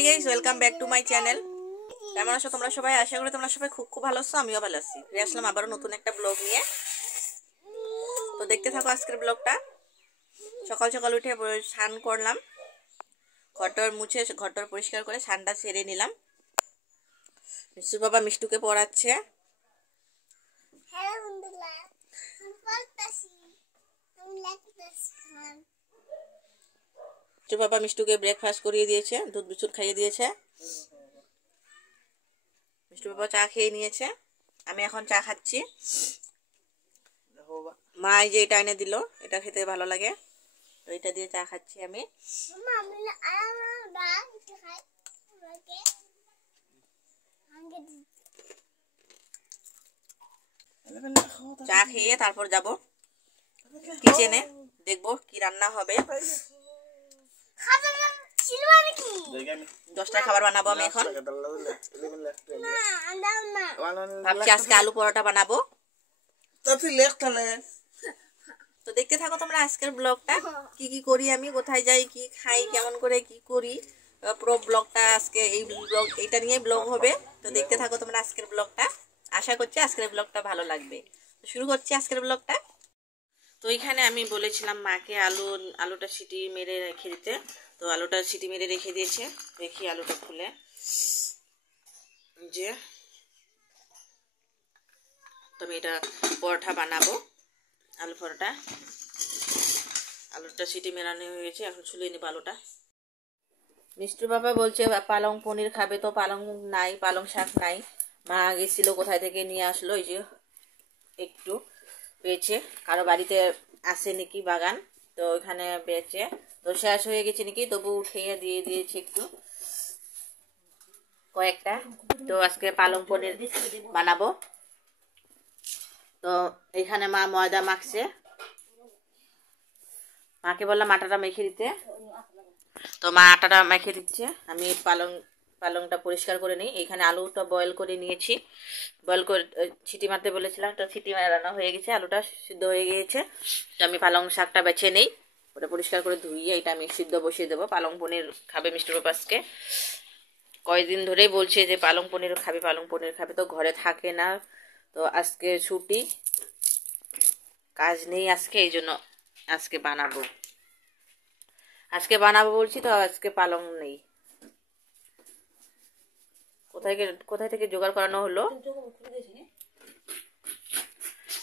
Hey guys, welcome back to my channel. কেমন আছো তোমরা সবাই? আশা করি তোমরা সবাই খুব খুব ভালো আছো, আমিও ভালো আছি। ফিরে আসলাম আবারও নতুন একটা ব্লগ নিয়ে। তো দেখতে থাকো আজকের ব্লগটা। সকাল সকাল উঠে স্নান করলাম, ঘরটর মুছে ঘরটর পরিষ্কার করে স্নানটা সেরে নিলাম। মিষ্টু বাবা মিষ্টুকে পড়াচ্ছে। মিষ্টু বাবা মিষ্টুকে ব্রেকফাস্ট করিয়ে দিয়েছে, দুধ বিস্কুট খাইয়ে দিয়েছে। মিষ্টু বাবা চা খেয়ে নিয়েছে, আমি এখন চা খাচ্ছি। মা এই যে এটা এনে দিল, এটা খেতে ভালো লাগে, তো এটা দিয়ে চা খাচ্ছি আমি। চা খেয়ে তারপর যাব কিচেনে, দেখবো কি রান্না হবে। 10টা খাবার বানাবো আমি এখন। ভাবছি আজকে আলু পরোটা বানাবো। তো দেখতে থাকো তোমরা আজকের ব্লগটা, কি কি করি আমি, কোথায় যাই, কি খাই, কেমন করে কি করি, পুরো ব্লগটা আজকে এই ব্লগ এটা নিয়ে ব্লগ হবে। তো দেখতে থাকো তোমরা আজকের ব্লগটা, আশা করছি আজকের ব্লগটা ভালো লাগবে। তো শুরু করছি আজকের ব্লগটা। তো এখানে আমি বলেছিলাম মাকে আলুটা সিটি মেরে রেখে দিতে, তো আলুটা সিটি মেরে রেখে দিয়েছে। দেখি আলুটা খুলে, যে তো আমি এটা পরোটা বানাবো, আলু পরোটা। আলুটা সিটি মেরানো হয়ে গেছে, এখন ছুলিয়ে নিব আলুটা। মিষ্টু বাবা বলছে পালং পনির খাবে, তো পালং নাই, পালং শাক নাই। মা গেছিল কোথায় থেকে নিয়ে আসলো, এই যে একটু পেয়েছে, কারো বাড়িতে আসে নাকি বাগান, তো ওখানে বেচে, তো শেষ হয়ে গেছে নাকি, তবু উঠিয়ে দিয়ে দিয়েছে একটু কয়েকটা। তো আজকে পালং পনির বানাবো। তো এখানে মা ময়দা মাখছে, মাকে বললাম আটাটা মেখে দিতে, তো মা আটাটা মেখে দিচ্ছে। আমি পালংটা পরিষ্কার করে নিই। এখানে আলুটা বয়েল করে নিয়েছি, বয়েল করে ছিটি মারতে বলেছিলাম, তো ছিটি মারানো হয়ে গেছে, আলুটা সিদ্ধ হয়ে গিয়েছে। তো আমি পালং শাকটা বেছে নেই, ওটা পরিষ্কার করে ধুইয়ে এটা আমি সিদ্ধ বসিয়ে দেবো। পালং পনির খাবে মিষ্টি বাবাসকে, কয়েকদিন ধরেই বলছে যে পালং পনির খাবে, পালং পনির খাবে, তো ঘরে থাকে না। তো আজকে ছুটি, কাজ নেই আজকে, এই জন্য আজকে বানাবো বলছি, তো আজকে পালং নেই। কোথায় থেকে জোগাড় করানো হলো,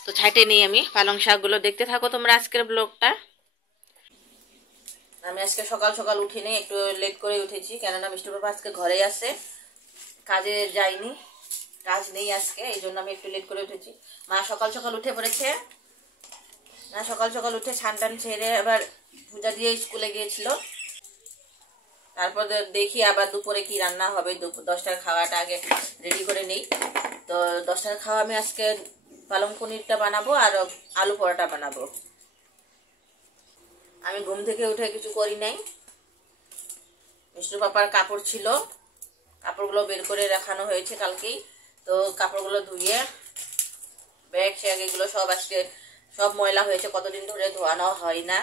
তো ছাইটে নেই আমি পালং শাকগুলো। দেখতে থাকো তোমরা আজকের ব্লগটা। আমি আজকে সকাল সকাল উঠিনি, একটু লেট করে উঠেছি, কেননা মিষ্টি বাবা আজকে ঘরেই আছে, কাজে যাইনি, কাজ নেই আজকে, এই জন্য আমি একটু লেট করে উঠেছি। মা সকাল সকাল উঠে পড়েছে, না সকাল সকাল উঠে স্নান টান ছেড়ে আবার পূজা দিয়ে স্কুলে গিয়েছিল। তারপর দেখি আবার দুপুরে কি রান্না হবে, 10টার খাওয়াটা আগে রেডি করে নেই। তো 10টার খাওয়া আমি আজকে পালং পনিরটা বানাবো আর আলু পরোটা বানাবো। আমি ঘুম থেকে উঠে কিছু করি নাই, মিষ্টু পাপার কাপড় ছিল, কাপড়গুলো বের করে রাখানো হয়েছে কালকেই, তো কাপড়গুলো ধুয়ে ব্যাগ শ্যাগ এগুলো সব আজকে সব ময়লা হয়েছে, কতদিন ধরে ধোয়ানো হয় না,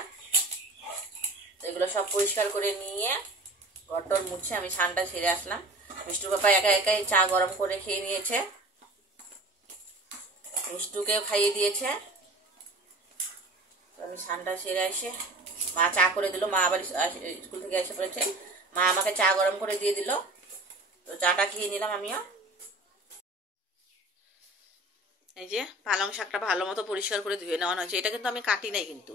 তো এগুলো সব পরিষ্কার করে নিয়ে ঘরটর মুছে আমি স্নানটা সেরে আসলাম। মিষ্টু পাপা একা একাই চা গরম করে খেয়ে নিয়েছে, মিষ্টুকেও খাইয়ে দিয়েছে। আমি স্নানটা সেরে এসে মা চা করে দিল, মা আবার স্কুল থেকে এসে পড়েছে, মা আমাকে চা গরম করে দিয়ে দিল, তো চাটা খেয়ে নিলাম আমিও। এই যে পালং শাকটা ভালো মতো পরিষ্কার করে ধুয়ে নেওয়া হয়েছে, এটা কিন্তু আমি কাটি নাই, কিন্তু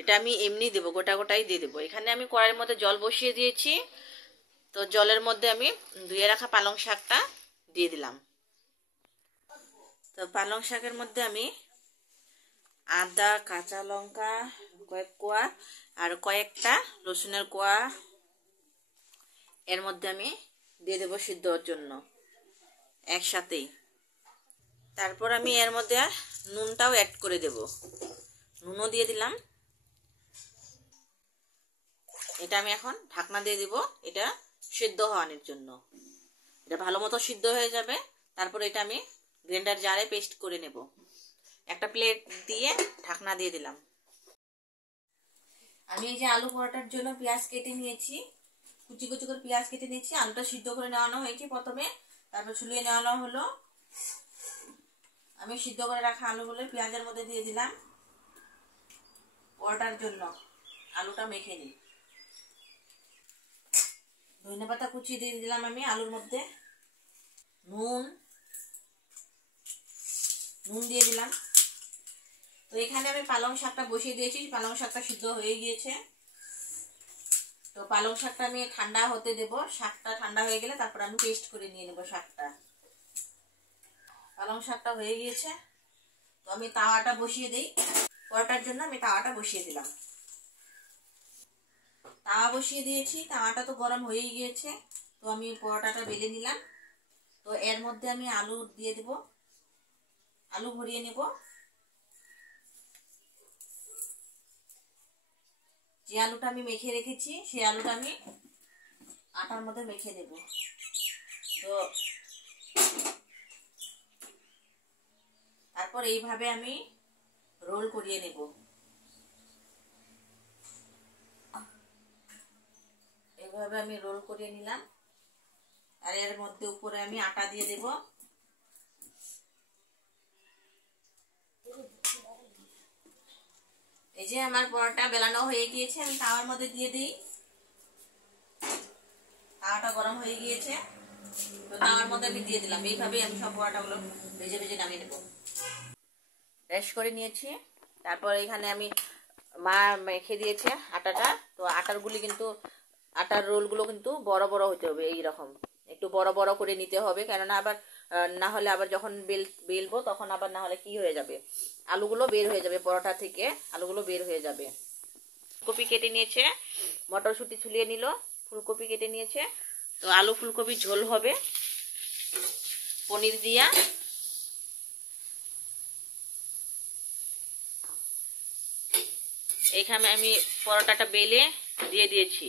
এটা আমি এমনি দেবো, গোটা গোটাই দিয়ে দেবো। এখানে আমি কড়াইয়ের মধ্যে জল বসিয়ে দিয়েছি, তো জলের মধ্যে আমি ধুয়ে রাখা পালং শাকটা দিয়ে দিলাম। তো পালং শাকের মধ্যে আমি আদা, কাঁচা লঙ্কা কয়েক কোয়া আর কয়েকটা রসুনের কোয়া এর মধ্যে আমি দিয়ে দেবো সিদ্ধ হওয়ার জন্য একসাথেই। তারপর আমি এর মধ্যে নুনটাও অ্যাড করে দেব, নুনও দিয়ে দিলাম। এটা আমি এখন ঢাকনা দিয়ে দিব, এটা সিদ্ধ হওয়ার জন্য। এটা ভালো মতো সিদ্ধ হয়ে যাবে, তারপর এটা আমি গ্রাইন্ডার জারে পেস্ট করে নেব। একটা প্লেট দিয়ে ঢাকনা দিয়ে দিলাম। আমি এই যে আলু পরোটার জন্য পেঁয়াজ কেটে নিয়েছি, কুচি কুচি করে পেঁয়াজ কেটে নিয়েছি। আলুটা সিদ্ধ করে নেওয়ানো হয়েছে প্রথমে, তারপর ছুলিয়ে নেওয়ানো হলো। আমি সিদ্ধ করে রাখা আলুগুলো পেঁয়াজের মধ্যে দিয়ে দিলাম। পরোটার জন্য আলুটা মেখে নিই। ধনেপাতা কুচি দিয়ে দিলাম আমি আলুর মধ্যে। নুন দিয়ে দিলাম। তো এখানে আমি পালং শাকটা বসিয়ে দিয়েছি, পালং শাকটা সিদ্ধ হয়ে গিয়েছে। তো পালং শাকটা আমি ঠান্ডা হতে দেব। শাকটা ঠান্ডা হয়ে গেলে তারপর আমি পেস্ট করে নিয়ে নেব শাকটা। পালং শাকটা হয়ে গিয়েছে। তো আমি তাওয়াটা বসিয়ে দিই। পরোটার জন্য আমি তাওয়াটা বসিয়ে দিলাম। তাওয়া বসিয়ে দিয়েছি, তাওয়াটা তো গরম হয়ে গিয়েছে। তো আমি পরোটাটা বেলে নিলাম। তো এর মধ্যে আমি আলু দিয়ে দেব, আলু ভরিয়ে নেব। যে আলুটা আমি মেখে রেখেছি সেই আলুটা আমি আটার মধ্যে মেখে দেব। তো তারপর এইভাবে আমি রোল করিয়ে নেব। এইভাবে আমি রোল করিয়ে নিলাম। আর এর মধ্যে উপরে আমি আটা দিয়ে দেব। এই যে আমার পরোটা বেলানো হয়ে গিয়েছে, আমি তাওয়ার মধ্যে দিয়ে দিই। তাওয়াটা গরম হয়ে গিয়েছে, তো তাওয়ার মধ্যে আমি দিয়ে দিলাম। এইভাবে আমি সব পরোটাগুলো ভেজে ভেজে নামিয়ে নেব। রেস্ট করে নিয়েছি। তারপর এখানে আমি মা মেখে দিয়েছে আটাটা। তো আটার রোলগুলো কিন্তু বড় বড় হতে হবে, এইরকম একটু বড় বড় করে নিতে হবে। কেননা আবার না হলে আবার যখন বেলবো তখন আবার না হলে কি হয়ে যাবে, আলুগুলো বের হয়ে যাবে, পরোটা থেকে আলুগুলো বের হয়ে যাবে। ফুলকপি কেটে নিয়েছে, মটরশুঁটি ছুলিয়ে নিল, ফুলকপি কেটে নিয়েছে। তো আলু ফুলকপি ঝোল হবে পনির দিয়া। এখানে আমি পরোটাটা বেলে দিয়ে দিয়েছি।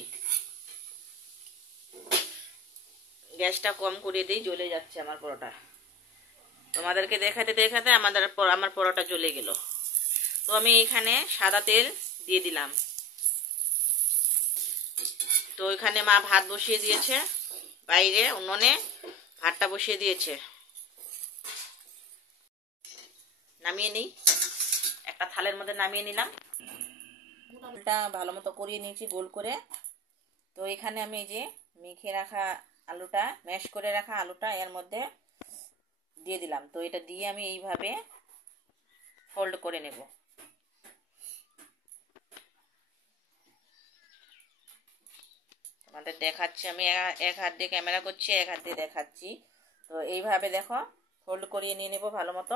গ্যাসটা কম করে দিই, জ্বলে যাচ্ছে আমার পরোটা। তোমাদেরকে দেখাতে দেখাতে আমার পরোটা জ্বলে গেল। তো আমি এখানে সাদা তেল দিয়ে দিলাম। তো এখানে মা ভাত বসিয়ে দিয়েছে, বাইরে উনুনে ভাতটা বসিয়ে দিয়েছে। নামিয়ে নিই, একটা থালের মধ্যে নামিয়ে নিলাম। এটা ভালো মতো করিয়ে নিয়েছি গোল করে। তো এখানে আমি এই যে মেখে রাখা আলুটা, ম্যাশ করে রাখা আলুটা এর মধ্যে দিয়ে দিলাম। তো এটা দিয়ে আমি এইভাবে ফোল্ড করে নেব। আমাদের দেখাচ্ছি, আমি এক হাত দিয়ে ক্যামেরা করছি, এক হাত দিয়ে দেখাচ্ছি। তো এইভাবে দেখো ফোল্ড করিয়ে নিয়ে নেব ভালো মতো।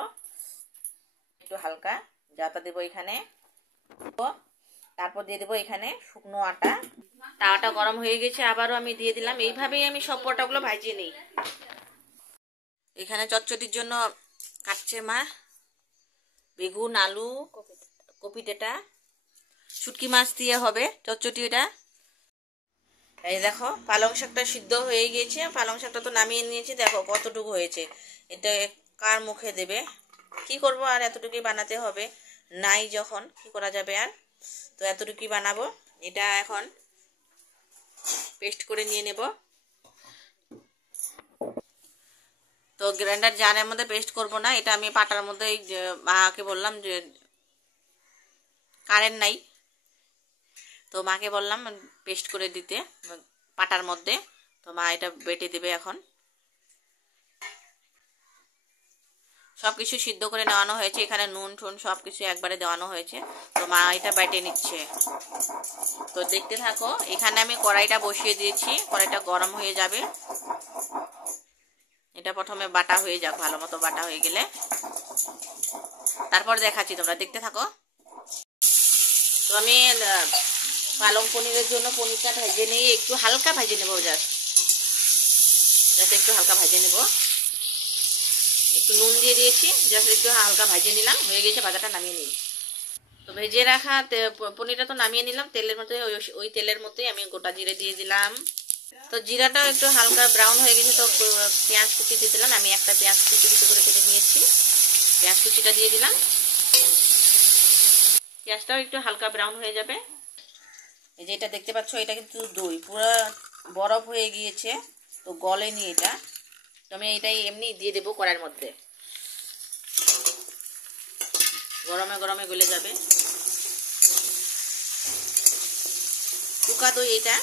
একটু হালকা জাতা দেবো এখানে। তারপর দিয়ে দেবো এখানে শুকনো আটা। তাওয়াটা গরম হয়ে গেছে, আবারও আমি দিয়ে দিলাম। এইভাবেই আমি সব পরোটাগুলো ভাজিয়ে নিই। এখানে চচ্চড়ির জন্য কাটছে মা বেগুন, আলু, কপি ডাঁটা, শুটকি মাছ দিয়ে হবে চচ্চড়ি এটা। এই দেখো পালং শাকটা সিদ্ধ হয়ে গিয়েছে, পালং শাকটা তো নামিয়ে নিয়েছি। দেখো কতটুকু হয়েছে, এটা কার মুখে দেবে। কি করব আর, এতটুকুই বানাতে হবে, নাই যখন কি করা যাবে আর। তো এতটুকুই বানাবো। এটা এখন পেস্ট করে নিয়ে নেব। তো গ্রাইন্ডার জারের মধ্যে পেস্ট করব না, এটা আমি পাটার মধ্যে মাকে বললাম যে কারেন্ট নাই, তো মাকে বললাম পেস্ট করে দিতে পাটার মধ্যে। তো মা এটা বেটে দেবে এখন। সব কিছু সিদ্ধ করে নেওয়ানো হয়েছে, এখানে নুন টুন সব কিছু একবারে দেওয়ানো হয়েছে। তো মা এটা বেটে নিচ্ছে। তো দেখতে থাকো। এখানে আমি কড়াইটা বসিয়ে দিয়েছি, কড়াইটা গরম হয়ে যাবে। এটা প্রথমে বাটা হয়ে যাক, ভালো মতো বাটা হয়ে গেলে তারপর দেখাচ্ছি, তোমরা দেখতে থাকো। তো আমি পালং পনিরের জন্য পনিরটা ভেজে নিয়ে একটু হালকা ভেজে নেবো, জাস্ট একটু হালকা ভেজে নেব। একটু নুন দিয়ে দিয়েছি, জাস্ট একটু হালকা ভেজে নিলাম, হয়ে গেছে, ভাজাটা নামিয়ে নিই। তো ভেজে রাখা পনিরটা তো নামিয়ে নিলাম। তেলের মধ্যে ওই তেলের মধ্যেই আমি গোটা জিরে দিয়ে দিলাম। তো জিরাটা একটু হালকা ব্রাউন হয়ে গেছে, তো পেঁয়াজ কুচি দিয়ে দিলাম। আমি একটা পেঁয়াজ কুচি কুচি করে কেটে নিয়েছি, পেঁয়াজ কুচিটা দিয়ে দিলাম। পেঁয়াজটাও একটু হালকা ব্রাউন হয়ে যাবে। এই যে এটা দেখতে পাচ্ছ, এটা কিন্তু দই, পুরো বরফ হয়ে গিয়েছে, তো গলেনি এটা। তো আমি এটাই এমনি দিয়ে দেবো কড়াইয়ের মধ্যে, গরমে গরমে গলে যাবে। টুকা দই এটা।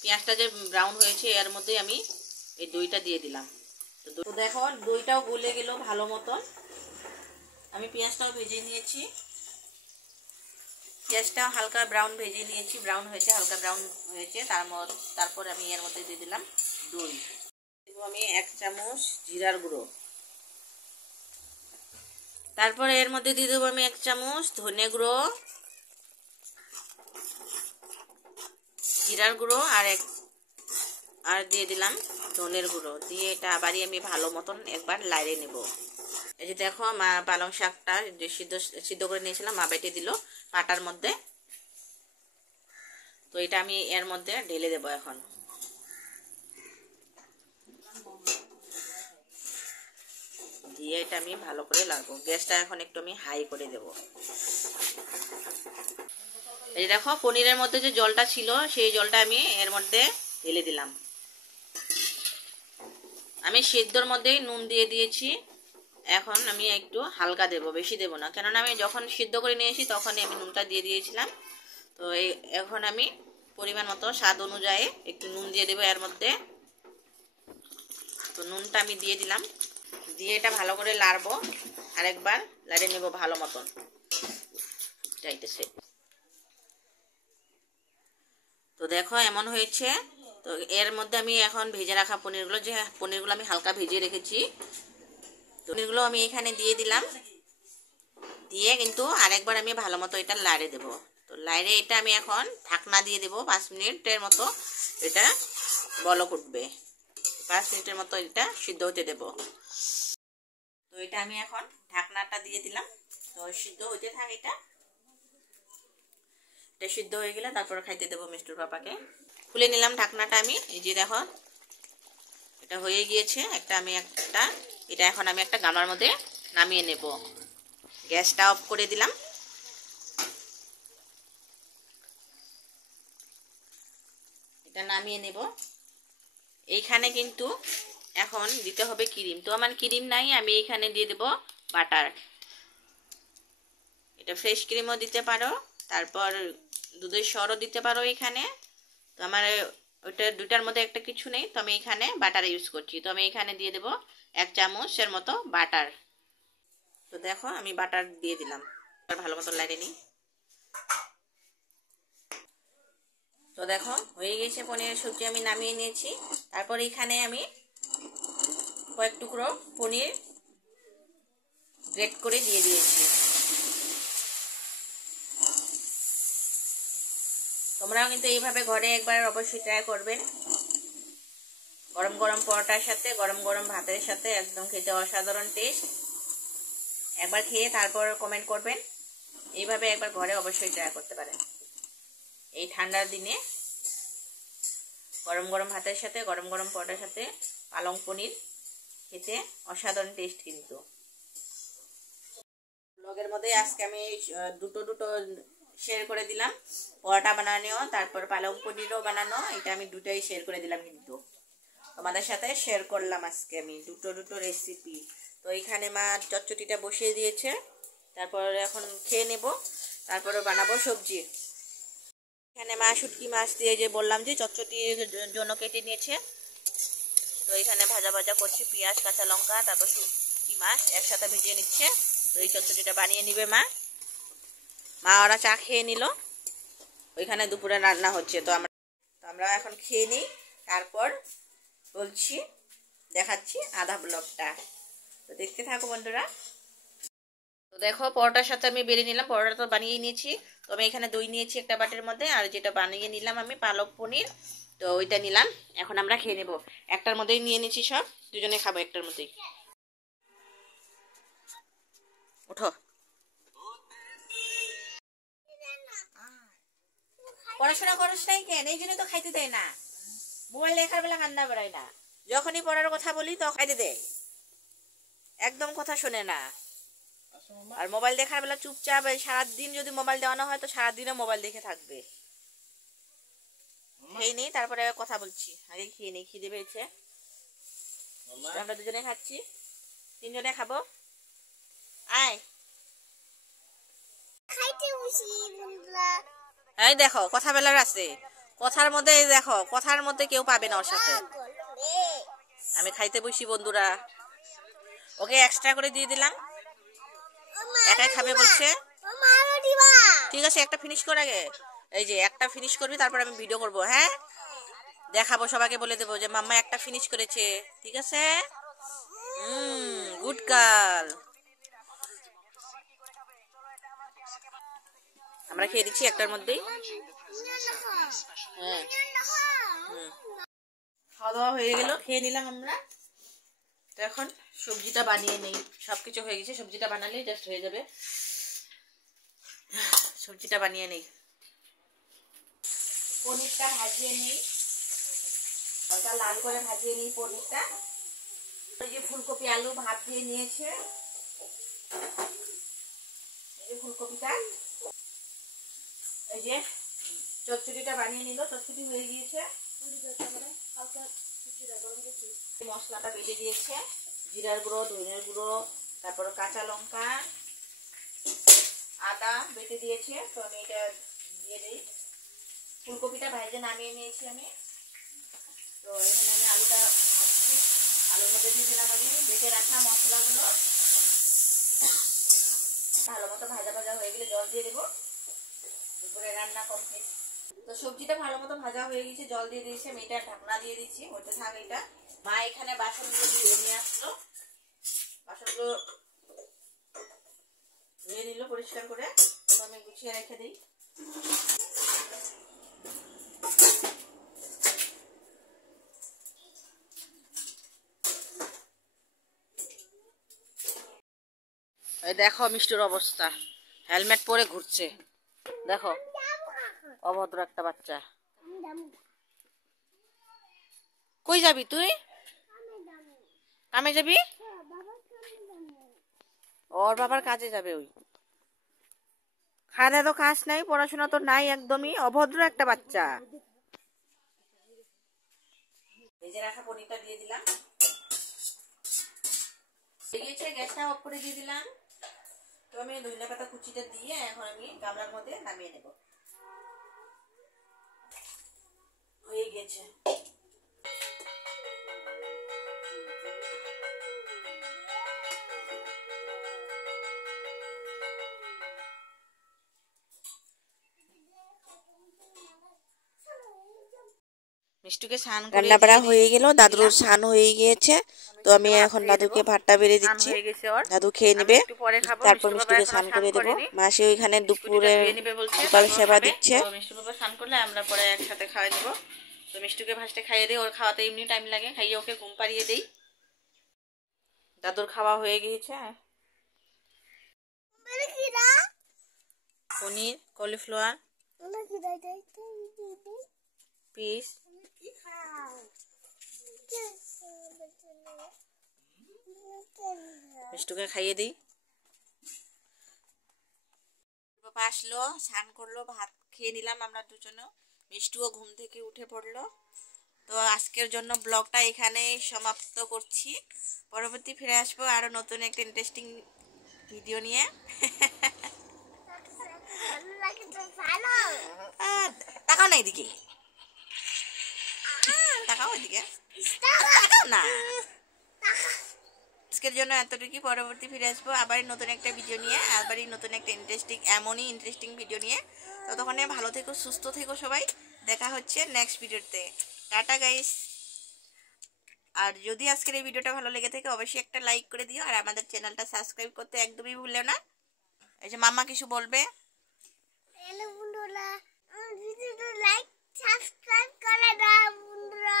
পেঁয়াজটা যে ব্রাউন হয়েছে এর মধ্যে আমি এই দইটা দিয়ে দিলাম। তো দেখো দইটাও গলে গেল ভালো মতন। আমি পেঁয়াজটাও ভেজে নিয়েছি, পেঁয়াজটা হালকা ব্রাউন ভেজে নিয়েছি, ব্রাউন হয়েছে, হালকা ব্রাউন হয়েছে। তারপর আমি এর মধ্যে দিয়ে দিলাম দই। দেবো আমি 1 চামচ জিরার গুঁড়ো। তারপর এর মধ্যে দিয়ে দেবো আমি 1 চামচ ধনে গুঁড়ো, জিরার গুঁড়ো আর দিয়ে দিলাম ধনের গুঁড়ো। দিয়ে এটা আবারই আমি ভালো মতন একবার লাড়িয়ে নেব। এই যে দেখো মা পালং শাকটা যে সিদ্ধ করে নিয়েছিলাম মা বেটে দিল পাটার মধ্যে। তো এটা আমি এর মধ্যে ঢেলে দেব এখন। দিয়ে এটা আমি ভালো করে লাগবো। গ্যাসটা এখন একটু আমি হাই করে দেব। এই দেখো পনিরের মধ্যে যে জলটা ছিল সেই জলটা আমি এর মধ্যে ঢেলে দিলাম। আমি সিদ্ধর মধ্যেই নুন দিয়ে দিয়েছি। এখন আমি একটু হালকা দেব, বেশি দেব না, কেননা আমি যখন সিদ্ধ করে নিয়েছি তখনই আমি নুনটা দিয়ে দিয়েছিলাম। তো এখন আমি পরিমাণ মতো স্বাদ অনুযায়ী একটু নুন দিয়ে দেবো এর মধ্যে। তো নুনটা আমি দিয়ে দিলাম, দিয়ে এটা ভালো করে লাড়বো, আরেকবার লাড়িয়ে নেব ভালো মতন চাইতেছে। তো দেখো এমন হয়েছে। তো এর মধ্যে আমি এখন ভেজে রাখা পনিরগুলো আমি হালকা ভেজে রেখেছি, পনিরগুলো আমি এখানে দিয়ে দিলাম। দিয়ে কিন্তু আরেকবার আমি ভালো মতো এটা লাড়িয়ে দেবো। তো লাড়িয়ে এটা আমি এখন ঢাকনা দিয়ে দেবো 5 মিনিটের মতো। এটা বলক উঠবে, 5 মিনিটের মতো এটা সিদ্ধ হতে দেব। তো এটা আমি এখন ঢাকনাটা দিয়ে দিলাম। তো সিদ্ধ হতে থাক, এটা সিদ্ধ হয়ে গেলে তারপর খাইতে দেবো মিষ্টুর পাপাকে। খুলে নিলাম ঢাকনাটা আমি। এই যে দেখো এটা হয়ে গিয়েছে। এটা এখন আমি একটা গামলার মধ্যে নামিয়ে নেব। গ্যাসটা অফ করে দিলাম। এটা নামিয়ে নেব। এইখানে কিন্তু এখন দিতে হবে ক্রিম। তো আমার ক্রিম নাই, আমি এইখানে দিয়ে দেব বাটার। এটা ফ্রেশ ক্রিমও দিতে পারো, তারপর দুধের সরও দিতে পারো এখানে। তো আমার ওইটা দুটার মধ্যে একটা কিছু নেই, তো আমি এখানে বাটার ইউজ করছি। তো আমি এখানে দিয়ে দেব 1 চামচের মতো বাটার। তো দেখো আমি বাটার দিয়ে দিলাম, ভালো মতো লাগিয়ে নিই। তো দেখো হয়ে গেছে পনিরের সবজি, আমি নামিয়ে নিয়েছি। তারপর এখানে আমি কয়েক টুকরো পনির গ্রেট করে দিয়ে দিয়েছি। তোমরাও কিন্তু এইভাবে ঘরে একবার অবশ্যই ট্রাই করবেন। গরম গরম পরোটার সাথে, গরম গরম ভাতের সাথে একদম খেতে অসাধারণ টেস্ট। একবার খেয়ে তারপর কমেন্ট করবেন। এইভাবে একবার ঘরে অবশ্যই ট্রাই করতে পারেন। এই ঠান্ডার দিনে গরম গরম ভাতের সাথে, গরম গরম পরোটার সাথে পালং পনির খেতে অসাধারণ টেস্ট। কিন্তু ব্লগের মধ্যে আজকে আমি দুটো শেয়ার করে দিলাম, পরোটা বানানো তারপর পালং পনিরও বানানো। এটা আমি দুটোই শেয়ার করে দিলাম, কিন্তু তোমাদের সাথে শেয়ার করলাম আজকে আমি দুটো রেসিপি। তো এখানে মা চচ্চড়িটা বসিয়ে দিয়েছে, তারপর এখন খেয়ে নেব, তারপরে বানাবো সবজি। এখানে মা শুটকি মাছ দিয়ে যে বললাম যে চচ্চড়ির জন্য কেটে নিয়েছে। তো এখানে ভাজা ভাজা করছি, পেঁয়াজ কাঁচা লঙ্কা, তারপর শুটকি মাছ একসাথে ভেজে নিচ্ছে। তো এই চচ্চড়িটা বানিয়ে নিবে মা ওরা চা খেয়ে নিল, ওইখানে দুপুরে রান্না হচ্ছে। তো আমরা এখন খেয়ে নিই, তারপর বলছি, দেখাচ্ছি আধা ব্লগটা। তো দেখতে থাকো বন্ধুরা। তো দেখো পরোটার সাথে আমি বেরিয়ে নিলাম, পরোটা তো বানিয়ে নিয়েছি। তো আমি এখানে দই নিয়েছি একটা বাটির মধ্যে, আর যেটা বানিয়ে নিলাম আমি পালক পনির, তো ওইটা নিলাম। এখন আমরা খেয়ে নেব। একটার মধ্যেই নিয়ে নিয়েছি সব, দুজনে খাবো একটার মধ্যেই। ওঠো, পড়াশোনা করিস নাই কেন? এই জন্য তো খাইতে দেয় না। মোবাইল দেখার বেলা কান্না বেড়ায় না, যখনই পড়ার কথা বলি তখন খাইতে দেয়, একদম কথা শোনে না। আর মোবাইল দেখার বেলা চুপচাপ, সারাদিন যদি মোবাইল দেওয়ানো হয় তো সারাদিনও মোবাইল দেখে থাকবে। খেয়ে নেই, তারপরে কথা বলছি। আগে খেয়ে নেই, খিদে পেয়েছে। আমরা দুজনে খাচ্ছি, 3 জনে খাবো। আয় এই দেখো কথা বলার আছে, কথার মধ্যে দেখো, কথার মধ্যে কেউ পাবে না ওর সাথে। আমি খাইতে বসি বন্ধুরা, ওকে এক্সট্রা করে দিয়ে দিলাম, একাই খাবে বলছে। ঠিক আছে, একটা ফিনিশ কর আগে। এই যে একটা ফিনিশ করবি, তারপর আমি ভিডিও করব। হ্যাঁ, দেখাবো, সবাইকে বলে দেবো যে মাম্মা একটা ফিনিশ করেছে। ঠিক আছে, গুড গার্ল। আমরা খেয়ে দিচ্ছি একটার মধ্যেই। হ্যাঁ, খাওয়া দাওয়া হয়ে গেল, খেয়ে নিলাম আমরা। তো এখন সবজিটা বানিয়ে নেই, সবকিছু হয়ে গেছে, সবজিটা বানালেই জাস্ট হয়ে যাবে। সবজিটা বানিয়ে নেই, পনিরটা ভাজিয়ে নিই, ওটা লাল করে ভাজিয়ে নিই পনিরটা। এই যে ফুলকপি আলু ভাত দিয়ে নিয়েছে, এই যে ফুলকপিটা, এই যে চচ্চড়িটা বানিয়ে নিল, চচ্চড়ি হয়ে গিয়েছে। মশলাটা বেটে দিয়েছে, জিরার গুঁড়ো, ধনের গুঁড়ো, তারপর কাঁচা লঙ্কা, আদা বেটে দিয়েছে। তো আমি এটা দিয়ে দিই। ফুলকপিটা ভাজে নামিয়ে নিয়েছি আমি। তো এখানে আমি আলুটা ভাজছি, আলুর মধ্যে দিয়ে দিলাম আমি বেটে রাখা মশলাগুলো। ভালো মতো ভাজা ভাজা হয়ে গেলে জল দিয়ে দেবো। দুপুরে রান্না কমপ্লিট। তো সবজিটা ভালো মতো ভাজা হয়ে গেছে, জল দিয়ে দিয়েছি আমি, এটা ঢাকনা দিয়ে দিচ্ছি, হতে থাক এটা। মা এখানে বাসনগুলো ধুয়ে নিয়ে আসলো, বাসনগুলো ধুয়ে নিল পরিষ্কার করে। তো আমি গুছিয়ে রেখে দিই। এই দেখো মিষ্টির অবস্থা, হেলমেট পরে ঘুরছে, দেখো অভদ্র একটা বাচ্চা। কই যাবি তুই? কামে যাবি? ওর বাবার কাজে যাবে। ওই খাওয়া তো খাস নাই, পড়াশোনা তো নাই, একদমই অভদ্র একটা বাচ্চা। ভেজে রাখা পনিরটা দিয়ে দিলাম, গ্যাসটা অফ করে দিয়ে দিলাম। তো আমি ধনিয়া পাতা কুচিটা দিয়ে এখন আমি গামলার মধ্যে নামিয়ে নেব। হয়ে গেছে। মিষ্টুকে স্নান করে রান্না বাড়া হয়ে গেল, দাদুর স্নান হয়ে গিয়েছে। তো আমি এখন দাদুকে ভাতটা বেড়ে দিচ্ছি, দাদু খেয়ে নেবে, তারপর মিষ্টুকে স্নান করে দেবো। মাসি ওইখানে দুপুরে সকাল সেবা দিচ্ছে। মিষ্টু বাবা স্নান করলে আমরা পরে একসাথে খাওয়াই দেবো। তো মিষ্টুকে ভাসতে খাইয়ে দিই, ওর খাওয়াতে এমনি টাইম লাগে, খাইয়ে ওকে ঘুম পাড়িয়ে দিই। দাদুর খাওয়া হয়ে গিয়েছে। পনির, কলিফ্লাওয়ার, পিস, মিষ্টুকে খাইয়ে দিই। বাবা আসলো, স্নান করলো, ভাত খেয়ে নিলাম আমরা দুজনে। মিষ্টুও ঘুম থেকে উঠে পড়লো। তো আজকের জন্য ব্লগটা এখানেই সমাপ্ত করছি। পরবর্তী ফিরে আসবো আরো নতুন একটা ইন্টারেস্টিং ভিডিও নিয়ে। তাকাও না এদিকে, তাকাও এদিকে, তাকাও না। আজকের জন্য এতটুকু, পরবর্তী ফিরে আসবো আবার নতুন একটা ভিডিও নিয়ে, আবারই নতুন একটা এমনই ইন্টারেস্টিং ভিডিও নিয়ে। ততক্ষণে ভালো থেকো, সুস্থ থেকো সবাই। দেখা হচ্ছে নেক্সট ভিডিওতে। Tata guys. আর যদি আজকের এই ভিডিওটা ভালো লেগে থাকে অবশ্যই একটা লাইক করে দিও, আর আমাদের চ্যানেলটা সাবস্ক্রাইব করতে একদমই ভুলো না। এই যে মাম্মা কিছু বলবে। হ্যালো বন্ধুরা, আমার ভিডিওটা লাইক সাবস্ক্রাইব করে দাও বন্ধুরা।